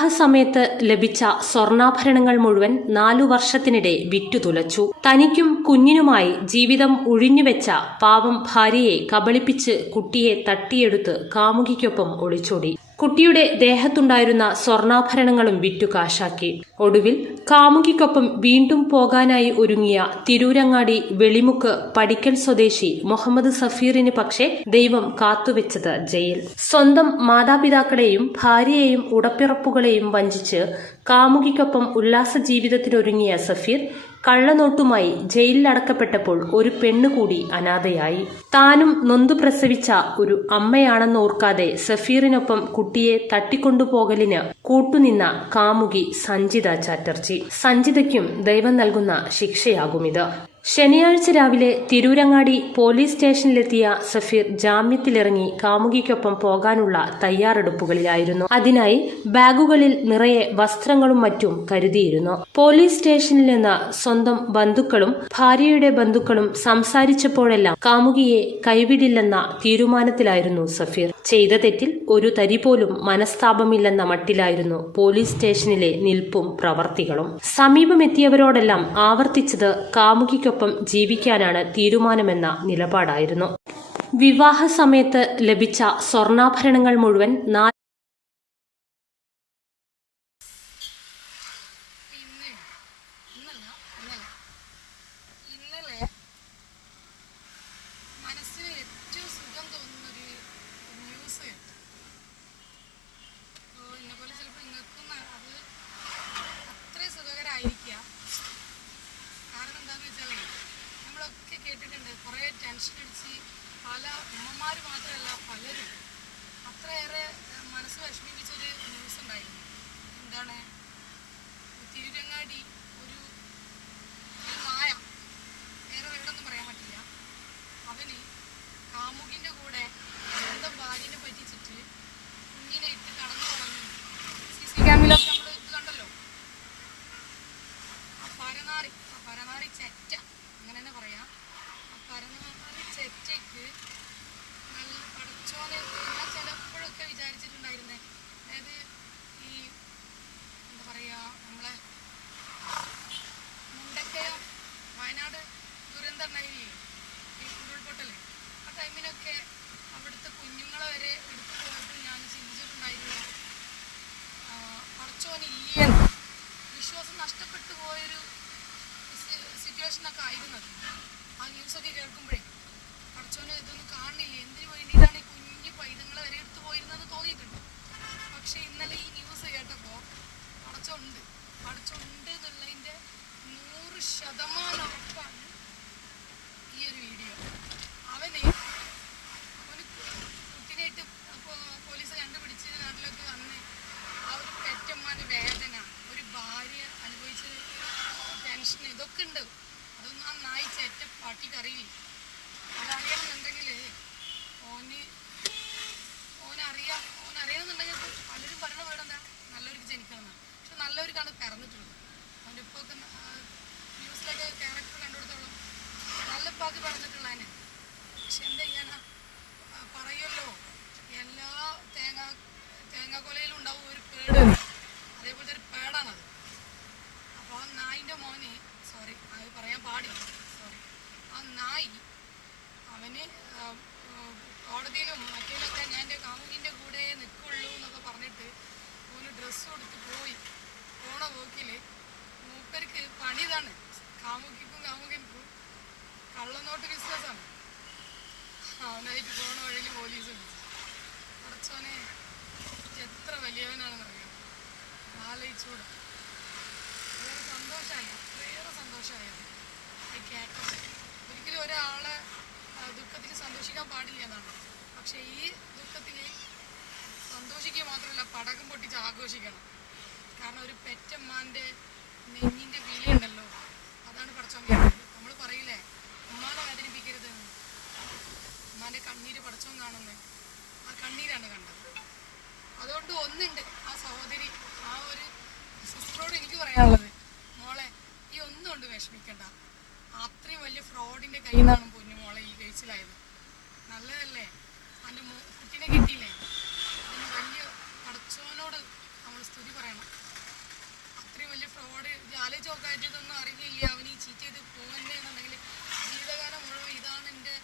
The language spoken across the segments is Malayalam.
ആ സമയത്ത് ലഭിച്ച സ്വർണാഭരണങ്ങൾ മുഴുവൻ നാലു വർഷത്തിനിടെ വിറ്റുതുലച്ചു തനിക്കും കുഞ്ഞിനുമായി ജീവിതം ഒഴിഞ്ഞുവെച്ച പാവം ഭാര്യയെ കബളിപ്പിച്ച് കുട്ടിയെ തട്ടിയെടുത്ത് കാമുകിക്കൊപ്പം ഒളിച്ചോടി. കുട്ടിയുടെ ദേഹത്തുണ്ടായിരുന്ന സ്വർണാഭരണങ്ങളും വിറ്റു കാശാക്കി. ഒടുവിൽ കാമുകിക്കൊപ്പം വീണ്ടും പോകാനായി ഒരുങ്ങിയ തിരൂരങ്ങാടി വെളിമുക്ക് പടിക്കൽ സ്വദേശി മുഹമ്മദ് സഫീറിന് പക്ഷേ ദൈവം കാത്തുവെച്ചത് ജയിൽ. സ്വന്തം മാതാപിതാക്കളെയും ഭാര്യയെയും ഉടപ്പിറപ്പുകളെയും വഞ്ചിച്ച് കാമുകിക്കൊപ്പം ഉല്ലാസ ജീവിതത്തിനൊരുങ്ങിയ സഫീർ കള്ളനോട്ടുമായി ജയിലിലടക്കപ്പെട്ടപ്പോൾ ഒരു പെണ്ണുകൂടി അനാഥയായി. താനും നൊന്തു പ്രസവിച്ച ഒരു അമ്മയാണെന്നോർക്കാതെ സഫീറിനൊപ്പം കുട്ടിയെ തട്ടിക്കൊണ്ടുപോകലിന് കൂട്ടുനിന്ന കാമുകി സഞ്ജിത ചാറ്റർജി. സഞ്ജിതയ്ക്കും ദൈവം നൽകുന്ന ശിക്ഷയാകുമിത് ശനിയാഴ്ച രാവിലെ തിരൂരങ്ങാടി പോലീസ് സ്റ്റേഷനിലെത്തിയ സഫീർ ജാമ്യത്തിലിറങ്ങി കാമുകിക്കൊപ്പം പോകാനുള്ള തയ്യാറെടുപ്പുകളിലായിരുന്നു. അതിനായി ബാഗുകളിൽ നിറയെ വസ്ത്രങ്ങളും മറ്റും കരുതിയിരുന്നു. പോലീസ് സ്റ്റേഷനിൽ നിന്ന് സ്വന്തം ബന്ധുക്കളും ഭാര്യയുടെ ബന്ധുക്കളും സംസാരിച്ചപ്പോഴെല്ലാം കാമുകിയെ കൈവിടില്ലെന്ന തീരുമാനത്തിലായിരുന്നു സഫീർ. ചെയ്ത തെറ്റിൽ ഒരു തരി പോലും മനസ്താപമില്ലെന്ന മട്ടിലായിരുന്നു പോലീസ് സ്റ്റേഷനിലെ നിൽപ്പും പ്രവർത്തികളും. സമീപമെത്തിയവരോടെല്ലാം ആവർത്തിച്ചത് കാമുകിക്കൊപ്പം ജീവിക്കാനാണ് തീരുമാനമെന്ന നിലപാടായിരുന്നു. വിവാഹ സമയത്ത് ലഭിച്ച സ്വർണാഭരണങ്ങൾ മുഴുവൻ നാല് ഇന്ന് ഇന്നല്ല ഇന്നലെ ഇന്നലെ മനസ്സിന് ഏറ്റവും സുഖം തോന്നുന്നൊരു ന്യൂസ് കേട്ടു അപ്പോൾ എന്നെ പോലെ ചിലപ്പോൾ നിങ്ങൾക്കും അത് അത്രയും സുഖകരമായിരിക്കുക കാരണം എന്താണെന്ന് വെച്ചാലേ നമ്മളൊക്കെ കേട്ടിട്ടുണ്ട് അടിച്ച് പല ഉമ്മമാർ മാത്രമല്ല പലരും അത്രയേറെ മനസ്സ് വിഷമിപ്പിച്ചൊരു ന്യൂസ് ഉണ്ടായിരുന്നു എന്താണ് തിരുരങ്ങാടി ഒരു ഒരു നായ വേറെ വേറൊന്നും പറയാൻ പറ്റില്ല. അവന് കാമുകിന്റെ കൂടെ സ്വന്തം ഭാര്യനെ പറ്റിച്ചിട്ട് കുഞ്ഞിനെ ഇട്ട് കടന്നു കളഞ്ഞു സി സി ക്യാമിലൊക്കെ നമ്മൾ ഇത് കണ്ടല്ലോ. ആ പരനാറി ആ പരനാറി ചെറ്റ അങ്ങനെ തന്നെ പറയാം. ആ പരനാറി ചെറ്റയ്ക്ക് നല്ല പടച്ചോനെ ഞാൻ ചിലപ്പോഴൊക്കെ വിചാരിച്ചിട്ടുണ്ടായിരുന്നേ. അതായത് ഈ എന്താ പറയുക നമ്മളെ മുണ്ടക്കയം വയനാട് ദുരന്തം ഉണ്ടായില്ലേ ഈ ഉരുൾപൊട്ടൽ ആ ടൈമിനൊക്കെ അവിടുത്തെ കുഞ്ഞുങ്ങളെ വരെ എടുത്തു പോയപ്പോൾ ഞാൻ ചിന്തിച്ചിട്ടുണ്ടായിരുന്നു ആ, പടച്ചോനില്ലേന്ന് വിശ്വാസം നഷ്ടപ്പെട്ടു പോയൊരു സിറ്റുവേഷനൊക്കെ ആയിരുന്നു ആ ന്യൂസൊക്കെ കേൾക്കുമ്പോഴേ പഠിച്ചോനെ ഇതൊന്നും കാണില്ല എന്തിനു വേണ്ടിയിട്ടാണ് ഈ കുഞ്ഞു പൈതങ്ങളെ വരെ എടുത്തു പോയിരുന്നത് തോന്നിയിട്ടുണ്ട്. പക്ഷെ ഇന്നലെ ഈ ന്യൂസ് കേട്ടപ്പോൾ പഠിച്ചുണ്ട് പഠിച്ചുണ്ട് എന്നുള്ളതിന്റെ നൂറ് ശതമാനം ഉറപ്പാണ് ഈ ഒരു വീഡിയോ അവന് അവന് കുട്ടിനായിട്ട് അപ്പോൾ പോലീസ് കണ്ടുപിടിച്ച് നാട്ടിലൊക്കെ വന്ന് ആ ഒരു പെറ്റമ്മാന്റെ വേദന ഒരു ഭാര്യ അനുഭവിച്ച ടെൻഷൻ ഇതൊക്കെ ഉണ്ട് അതൊന്നും ആ നായി ചെറ്റ പട്ടിക്കറിയില്ല അതറിയണമെന്നുണ്ടെങ്കിൽ ഓന് ഓനറിയാം ഓനറിയാമെന്നുണ്ടെങ്കിൽ പലരും പറയണ വേർഡ് എന്താ നല്ലവർക്ക് ജനിക്കണം എന്നാണ് പക്ഷെ നല്ലവർക്കാണ് പിറന്നിട്ടുള്ളത് അവന്റെ ഉപ്പൊക്കെ ന്യൂസിലൊക്കെ ക്യാരക്ടർ കണ്ടുകൊടുത്തോളും നല്ല ഉപ്പാക്ക് പറഞ്ഞിട്ടുള്ളതിന് പക്ഷെ എന്താ ചെയ്യാനാ? പറയുമല്ലോ എല്ലാ തേങ്ങ തേങ്ങാക്കൊലയിലും ഉണ്ടാവും ഒരു പേട് ആലോചിച്ചൂടെ വേറെ സന്തോഷമായി? അത്രയേറെ സന്തോഷമായി? അത് കേട്ടത് ഒരിക്കലും ഒരാളെ ദുഃഖത്തിൽ സന്തോഷിക്കാൻ പാടില്ല എന്നാണ്. പക്ഷേ ഈ ദുഃഖത്തിൽ സന്തോഷിക്കുക മാത്രമല്ല പടക്കം പൊട്ടിച്ച് ആഘോഷിക്കണം. കാരണം ഒരു പെറ്റമ്മാന്റെ നെഞ്ഞിന്റെ വിലയുണ്ടല്ലോ. അതാണ് പടച്ചോൻ കേട്ടത് നമ്മൾ പറയില്ലേ ഉമ്മാനെ വേദനിപ്പിക്കരുത്. ഉമ്മാന്റെ കണ്ണീര് പടച്ചോൻ കാണുന്നത് ആ കണ്ണീരാണ് കണ്ടത്. അതുകൊണ്ട് ഒന്നുണ്ട് ആ സഹോദരി ആ ഒരു സിസ്റ്ററോട് എനിക്ക് പറയാനുള്ളത് മോളെ ഈ ഒന്നും കൊണ്ട് വിഷമിക്കണ്ട. അത്രയും വലിയ ഫ്രോഡിന്റെ കയ്യിൽ നിന്നാണ് പൊന്നു മോളെ ഈ കഴിച്ചിലായത് നല്ലതല്ലേ? അതിന്റെ കുട്ടീനെ കിട്ടിയില്ലേ? അതിന് വലിയ പടച്ചോനോട് നമ്മൾ സ്തുതി പറയണം. ഫ്രോഡ് ആലോചിച്ച് നോക്കായിട്ട് ഇതൊന്നും അറിയില്ല അവൻ ഈ ചീറ്റ് ചെയ്ത് പോകണ്ടേ എന്നുണ്ടെങ്കിൽ ജീവിതകാലം മുഴുവൻ ഇതാണ് എന്റെ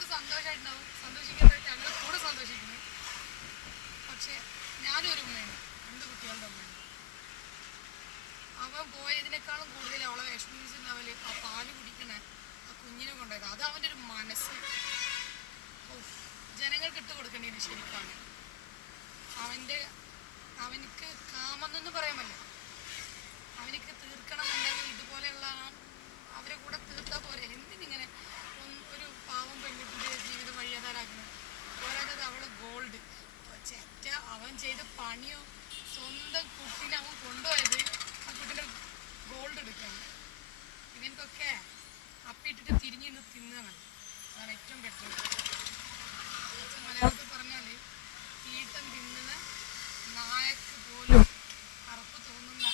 അവൾക്ക് സന്തോഷമായിട്ടുണ്ടാവും സന്തോഷിക്കാനായിട്ട് ഞങ്ങൾ കൂടെ സന്തോഷിക്കുന്നു. പക്ഷെ ഞാനും ഒരു ഉമ്മയാണ് രണ്ട് കുട്ടികളുടെ ഉമ്മയാണ് അവൻ പോയതിനേക്കാളും കൂടുതൽ അവളെ വിഷമിച്ചിട്ടുണ്ടാവൽ ആ പാൽ കുടിക്കണ ആ കുഞ്ഞിനെ കൊണ്ടുപോയത്. അത് അവന്റെ ഒരു മനസ്സ്. ജനങ്ങൾക്ക് ഇട്ട് കൊടുക്കേണ്ടത് ശരിക്കാണ്. അവന്റെ അവനിക്ക് കാമെന്നൊന്നും പറയാമല്ലോ അവനിക്ക് തീർക്കണം എന്നുണ്ടെങ്കിൽ ഇതുപോലെയുള്ള അവരെ കൂടെ തീർത്താൽ പോരെ എന്തിനിങ്ങനെ ഒന്ന് ഒരു പാവം പെൺകുട്ടിന്റെ ജീവിതം വഴിയാതാരാക്കുന്നത് പോരാത്തത് അവളെ ഗോൾഡ് ചെറ്റ അവൻ ചെയ്ത പണിയോ സ്വന്തം കുട്ടീനെ അവൻ കൊണ്ടുപോയത് ആ കുട്ടീന്റെ ഗോൾഡ് എടുക്കാണ് ഇവൻക്കൊക്കെ അപ്പിട്ടിട്ട് തിരിഞ്ഞു നിന്ന് തിന്നണം അതാണ് ഏറ്റവും ബെറ്റർ മലയാളത്തിൽ പറഞ്ഞാൽ കീട്ടം തിന്നുന്ന നായക്ക് പോലും അറപ്പ് തോന്നുന്ന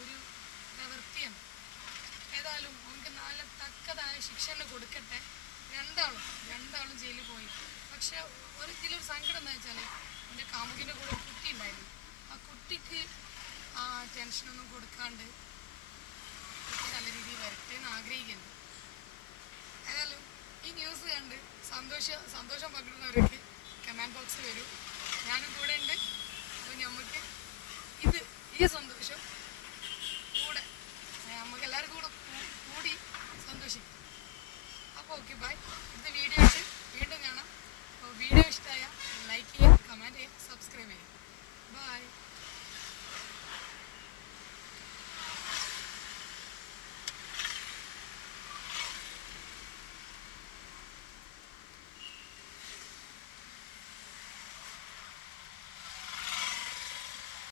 ഒരു പ്രവൃത്തിയാണ്. ഏതായാലും അവർക്ക് നല്ല തക്കതായ ശിക്ഷ കൊടുക്കട്ടെ. രണ്ടാളും രണ്ടാളും ജയിലിൽ പോയി. പക്ഷെ ഒരു ഇതിലൊരു സങ്കടം എന്താ വെച്ചാൽ എന്റെ കാമുകിന്റെ കൂടെ കുട്ടി ഉണ്ടായിരുന്നു. ആ കുട്ടിക്ക് ആ ടെൻഷനൊന്നും കൊടുക്കാണ്ട് കുട്ടി നല്ല രീതിയിൽ വരട്ടെ എന്ന് ആഗ്രഹിക്കുന്നു ഏതായാലും ഈ ന്യൂസ് കണ്ട് സന്തോഷ സന്തോഷം പങ്കിടുന്നവർക്ക് കമാൻഡ് ബോക്സിൽ വരും. ഞാനും കൂടെ